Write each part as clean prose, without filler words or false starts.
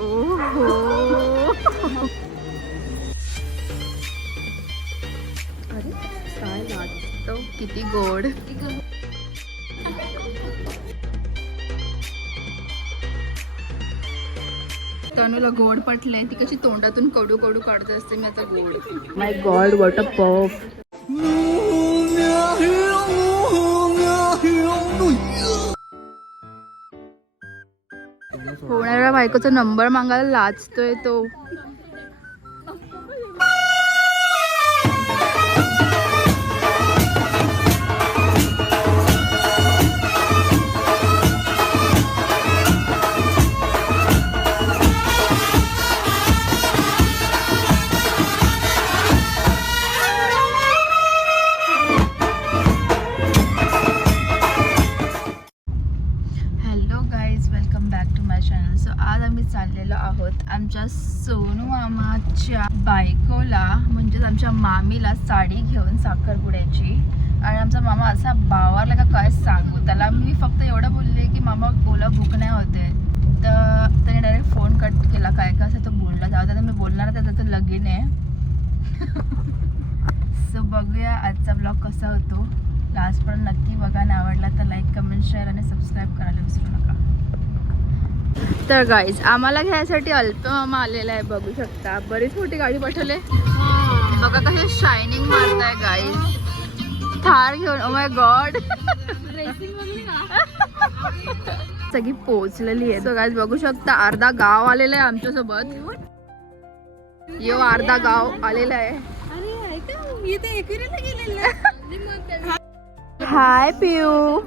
ओहो अरे काय लागतो किती गोड. तनूला गोड पटले. ती कशी तोंडातून कडू कडू काढत असते. मी आता गोड. माय गॉड व्हॉट अ पफ. होणाऱ्या बायकोचा नंबर मागायला लाजतोय तो. आज आम्ही चाललेलो आहोत आमच्या सोनू मामाच्या बायकोला म्हणजेच आमच्या मामीला साडी घेऊन साखरपुड्याची. आणि आमचा मामा असा बावारला का काय सांगू त्याला. मी फक्त एवढं बोलले की मामा ओला भूक नाही होते. तर त्याने डायरेक्ट फोन कट केला. काय काय असं तो बोलला जाऊ तर मी बोलणार त्याचं तर लगीन आहे. सो बघूया आजचा ब्लॉग कसा होतो. लास्टपर्यंत नक्की बघा. आणि आवडला तर लाईक कमेंट शेअर आणि सबस्क्राईब करायला विसरू नका. तर गाईज आम्हाला घ्यायसाठी अल्पा मामा आलेला आहे. बघू शकता बरीच मोठी गाडी पाठवले. बघा कसे शायनिंग मारताय गाईज. थार घेऊन. ओ माय गॉड सगळी पोचलेली आहे. सो गाईज बघू शकता अर्धा गाव आलेलं आहे आमच्या सोबत. यो अर्धा गाव आलेला आहे. हाय पियू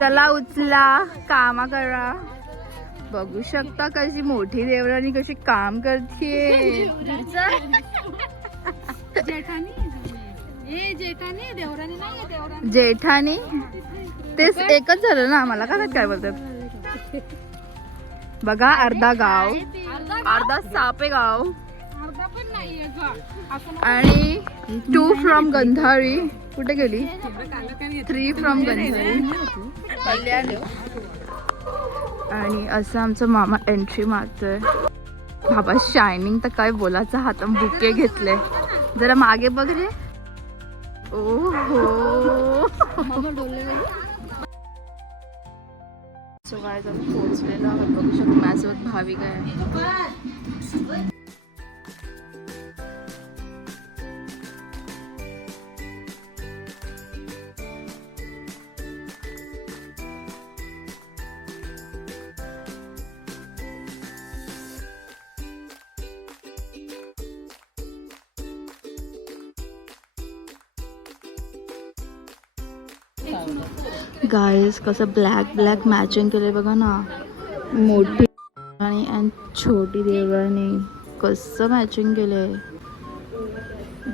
चला उचला कामा करा. बघू शकता कशी मोठी देवरानी कशी काम करते. जेठानी तेच एकच झालं ना. आम्हाला काय बोलतात. बघा अर्धा गाव अर्धा सापे गाव आणि 2 फ्रॉम गंधारी. कुठे गेली 3 फ्रॉम गंधारी कल्याण. आणि असं आमचा मामा एंट्री मारतोय. बाबा शायनिंग तर काय बोलायचं. हातात बुके घेतले. जरा मागे बघ रे. ओहो सो काय पोहोचलेलो आहोत. बघू शकतो माझ्यासोबत भाविक आहे. गाइस कसं ब्लॅक ब्लॅक मॅचिंग केले बघा ना. मोठी आणि छोटी देवरानी कसं मॅचिंग केलंय.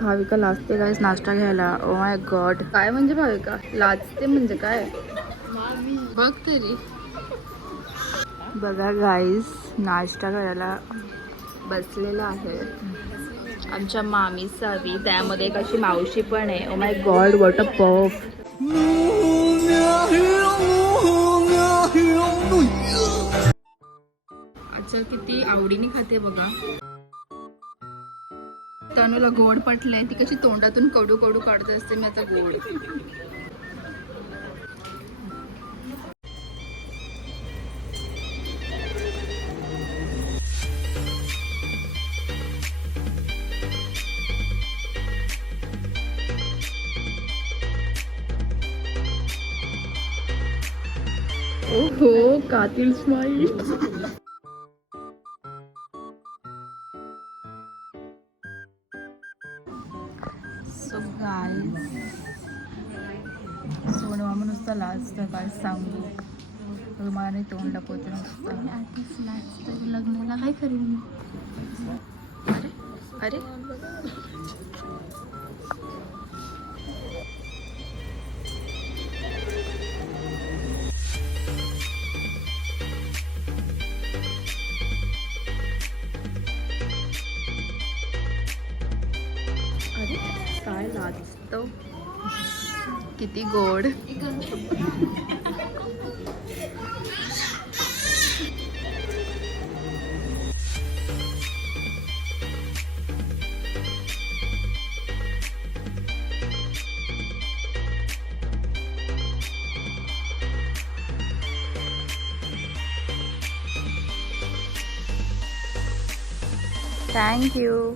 भाविका लाजते गाइस नाश्ता घ्यायला. ओ माय गॉड काय म्हणजे भाविका लाजते म्हणजे काय बघ तरी. बघा गाइस नाश्ता करायला बसलेला आहे आमच्या मामी सावी. त्यामध्ये एक अशी मावशी पण आहे. Oh my God what a puff. अच्छा किती आवडीने खाते बघा. तनूला गोड पटले. ती कशी तोंडातून कडू कडू काढत असते. मी आता गोड. ओहो कातिल स्माइल. सो गाइस सोनू मामा नुसतं लाजतं काय सांगू. रुमाने तोंड लपवते नुसतं. लग्नाला काय करेन. अरे अरे काय लाजतो किती गोड. थँक्यू.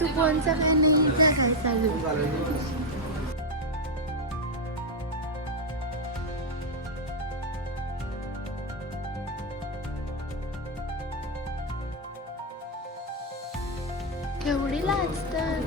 तू कोणचा काय नाही काय चालू. केवढी लाजतात.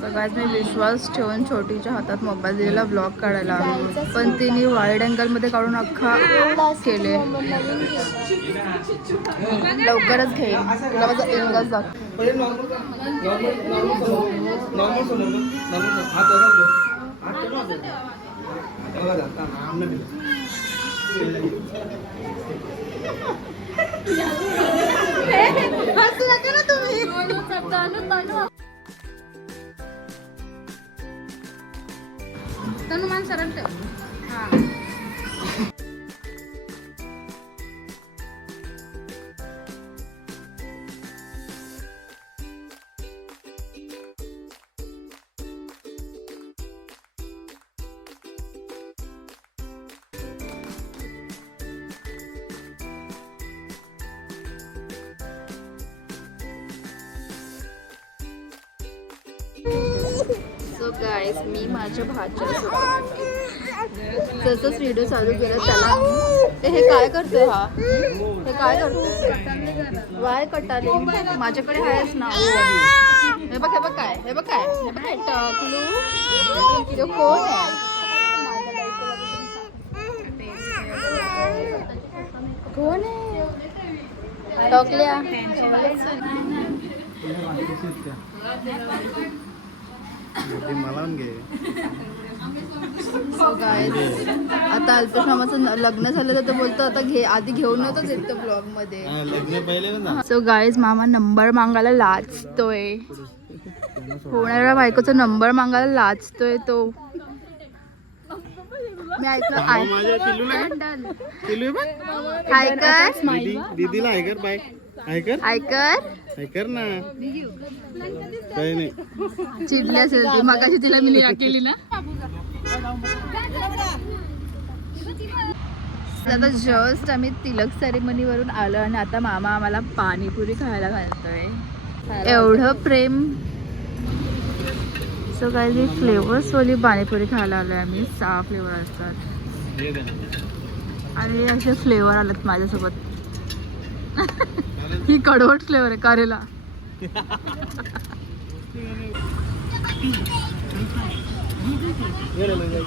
सगळ्यात मी विश्वास ठेवून छोटीच्या हातात मोबाईल दिलेला ब्लॉग काढायला, पण तिने वाईड अँगलमध्ये काढून अख्खा केले. लवकरच घेईन तुला माझा एंगल दाखव. तनुमान सरळ ठेव. सो गाईज मी माझ्या भाच्यासोबत जसंच व्हिडिओ चालू केला त्याला हे काय करतोय हा, हे काय करतोय वाय कटाले माझ्याकडे आहेच ना. हे बघ हे बघ काय हे बघ काय हे बघ टकलू तो कोण आहे. कोण आहे टकल्या. आता अल्पशमाचं लग्न झालं तर बोलतो आता घे आधी घेऊन नव्हतं येत ब्लॉग मध्ये. सो गाईज मामा नंबर मागायला लाजतोय. होणाऱ्या बायकोचा नंबर मागायला लाजतोय तो. मी ऐकलं ऐकर ना काही नाही. चिडली असेल ती मगाशी तिला मी लिहा केली ना. आता जस्ट आम्ही तिलक सेरेमनी वरून आलो आणि आता मामा आम्हाला पाणीपुरी खायला घालतोय. एवढं प्रेम. सो काही फ्लेवर्स वाली पाणीपुरी खायला आलोय आम्ही. 6 फ्लेवर असतात आणि असे फ्लेवर आलेत माझ्यासोबत. ही कडवट फ्लेवर आहे कारेला.